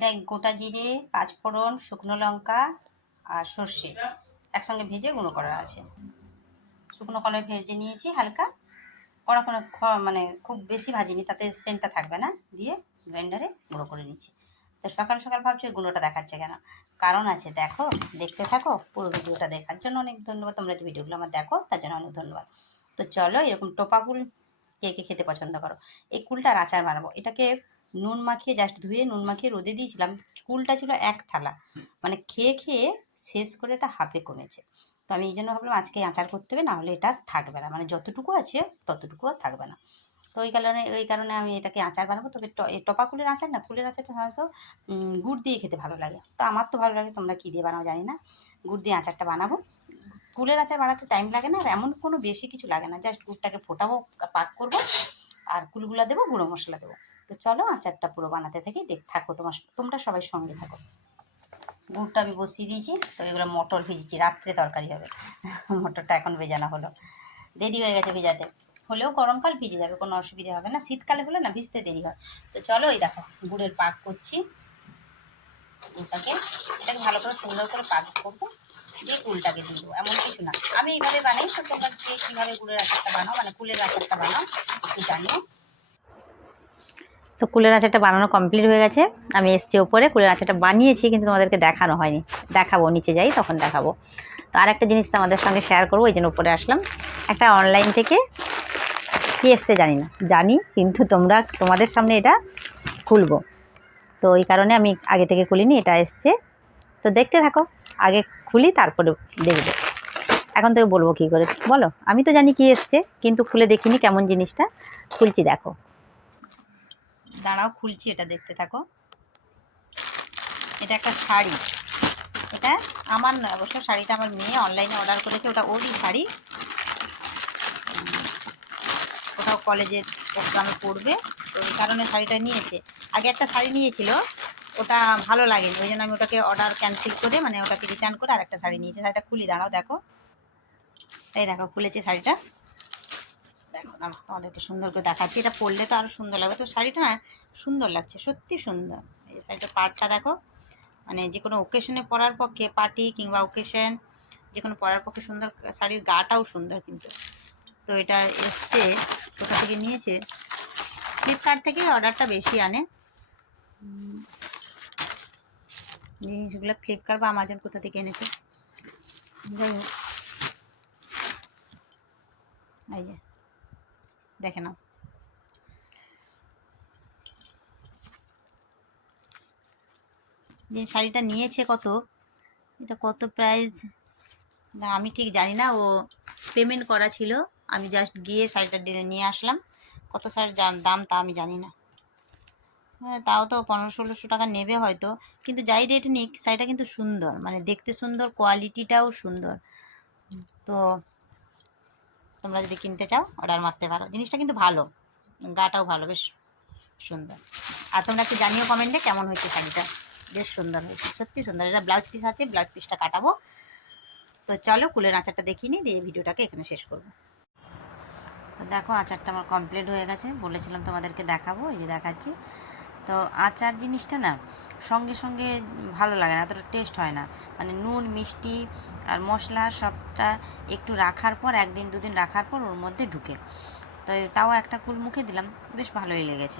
এটা গোটা জিরে, পাঁচফোড়ন, শুকনো লঙ্কা আর সর্ষে একসঙ্গে ভেজে গুঁড়ো করা আছে। শুকনো কলায় ভেজে নিয়েছি হালকা, কড়া কোনো মানে খুব বেশি ভাজিনি, তাতে সেন্টটা থাকবে না, দিয়ে গ্রাইন্ডারে গুঁড়ো করে নিচ্ছি। তো সকাল সকাল ভাবছি গুঁড়োটা দেখাচ্ছে কেন, কারণ আছে, দেখো, দেখতে থাকো। পুরো ভিডিওটা দেখার জন্য অনেক ধন্যবাদ। তোমরা যে ভিডিওগুলো আমার দেখো তার জন্য অনেক ধন্যবাদ। তো চলো, এরকম টোপা কুল কে কে খেতে পছন্দ করো। এই কুলটার আচার বানাবো। এটাকে নুন মাখিয়ে, জাস্ট ধুয়ে নুন মাখিয়ে রোদে দিয়েছিলাম। কুলটা ছিল এক থালা, মানে খেয়ে খেয়ে শেষ করে এটা হাফে কমেছে। তো আমি এই জন্য ভাবলাম আজকে আচার করতে হবে, নাহলে এটা থাকবে না, মানে যতটুকু আছে ততটুকু আর থাকবে না। তো ওই কারণে আমি এটাকে আচার বানাবো। তবে এই টপা কুলের আচার না, কুলের আচারটা সাধারণত গুড় দিয়ে খেতে ভালো লাগে। তো আমার তো ভালো লাগে, তোমরা কী দিয়ে বানাও জানি না। গুড় দিয়ে আচারটা বানাবো। কুলের আচার বানাতে টাইম লাগে না, আর এমন কোনো বেশি কিছু লাগে না, জাস্ট গুড়টাকে ফোটাবো, পাক করবো, আর কুলগুলা দেবো, গুঁড়ো মশলা দেবো। তো চলো আচারটা পুরো বানাতে থাকি, থাকো, তোমরা সবাই সঙ্গে থাকো। গুড়টা আমি বসিয়ে দিয়েছি। তো এগুলো মটর ভিজিয়েছি, রাত্রে তরকারি হবে। মটরটা এখন ভেজানো হলো, দেরি হয়ে গেছে ভেজাতে। হলেও গরমকাল ভিজে যাবে, কোনো অসুবিধা হবে না। শীতকালে হলে না ভিজতে দেরি হয়। তো চলো, এই দেখো গুড়ের পাক করছি। এটাকে ভালো করে সুন্দর করে পাক করবো, দিয়ে গুড়টাকে দিয়ে দেবো। এমন কিছু না, আমি এইভাবে বানাই। তো তোমরা কীভাবে গুড়ের আচারটা বানাও, মানে কুলের আচারটা বানাও, একটু জানিও। তো কুলের আচারটা বানানো কমপ্লিট হয়ে গেছে। আমি এসছি ওপরে, কুলের আচারটা বানিয়েছি কিন্তু তোমাদেরকে দেখানো হয়নি। দেখাবো, নিচে যাই তখন দেখাবো। তো আর একটা জিনিস তোমাদের সঙ্গে শেয়ার করবো, এই জন্য উপরে আসলাম। একটা অনলাইন থেকে কী এসছে জানি না, জানি কিন্তু তোমাদের সামনে এটা খুলবো। তো এই কারণে আমি আগে থেকে খুলিনি, এটা এসছে। তো দেখতে থাকো, আগে খুলি তারপরে দেখবো। এখন থেকে বলবো কী করে, বলো। আমি তো জানি কি এসছে, কিন্তু খুলে দেখিনি কেমন জিনিসটা। খুলছি, দেখো, দাঁড়াও, খুলছি, এটা দেখতে থাকো। এটা একটা শাড়ি। এটা আমার না, অবশ্য শাড়িটা আমার মেয়ে অনলাইনে অর্ডার করেছে, ওটা ওরই শাড়ি। ওটাও কলেজের প্রোগ্রামে পড়বে, তো এই কারণে শাড়িটা নিয়েছে। আগে একটা শাড়ি নিয়েছিল, ওটা ভালো লাগেনি, ওই জন্য আমি ওটাকে অর্ডার ক্যান্সেল করে, মানে ওটাকে রিটার্ন করে আরেকটা শাড়ি নিয়েছে। শাড়িটা খুলি, দাঁড়াও, দেখো, এই দেখো খুলেছে শাড়িটা। দেখো, তোমাদেরকে সুন্দর করে দেখাচ্ছি। এটা পরলে তো আরও সুন্দর লাগবে। তো শাড়িটা না সুন্দর লাগছে, সত্যি সুন্দর। এই শাড়িটার পাড়টা দেখো, মানে যে কোনো ওকেশনে পরার পক্ষে, পার্টি কিংবা ওকেশন যে কোনো পরার পক্ষে সুন্দর। শাড়ির গাটাও সুন্দর কিন্তু। তো এটা এসছে, কোথা থেকে নিয়েছে, ফ্লিপকার্ট থেকে অর্ডারটা বেশি আনে জিনিসগুলো। ফ্লিপকার্ট বা আমাজন কোথা থেকে এনেছে, যাই হোক, এই যে দেখে নাও। যে শাড়িটা নিয়েছে কত, এটা কত প্রাইস না আমি ঠিক জানি না। ও পেমেন্ট করা ছিল, আমি জাস্ট গিয়ে শাড়িটা নিয়ে আসলাম। কত শাড়ির দাম তা আমি জানি না। হ্যাঁ, তাও তো 1500-1600 টাকা নেবে হয়তো। কিন্তু যাই রেট নিক, শাড়িটা কিন্তু সুন্দর, মানে দেখতে সুন্দর, কোয়ালিটিটাও সুন্দর। তো তোমরা যদি কিনতে চাও অর্ডার মারতে পারো। জিনিসটা কিন্তু ভালো, গাটাও ভালো, বেশ সুন্দর। আর তোমরা একটু জানিও কমেন্টে কেমন হয়েছে শাড়িটা। বেশ সুন্দর হয়েছে, সত্যি সুন্দর। এটা ব্লাউজ পিস আছে, ব্লাউজ পিসটা কাটাবো। তো চলো কুলের আচারটা দেখিয়ে নিই, দিয়ে ভিডিওটাকে এখানে শেষ করবো। তো দেখো, আচারটা আমার কমপ্লিট হয়ে গেছে। বলেছিলাম তোমাদেরকে দেখাবো, এই যে দেখাচ্ছি। তো আচার জিনিসটা না সঙ্গে সঙ্গে ভালো লাগে না, এতটা টেস্ট হয় না। মানে নুন, মিষ্টি আর মশলা সবটা একটু রাখার পর, 1 দিন 2 দিন রাখার পর ওর মধ্যে ঢুকে। তো তাও একটা কুল মুখে দিলাম, বেশ ভালোই লেগেছে।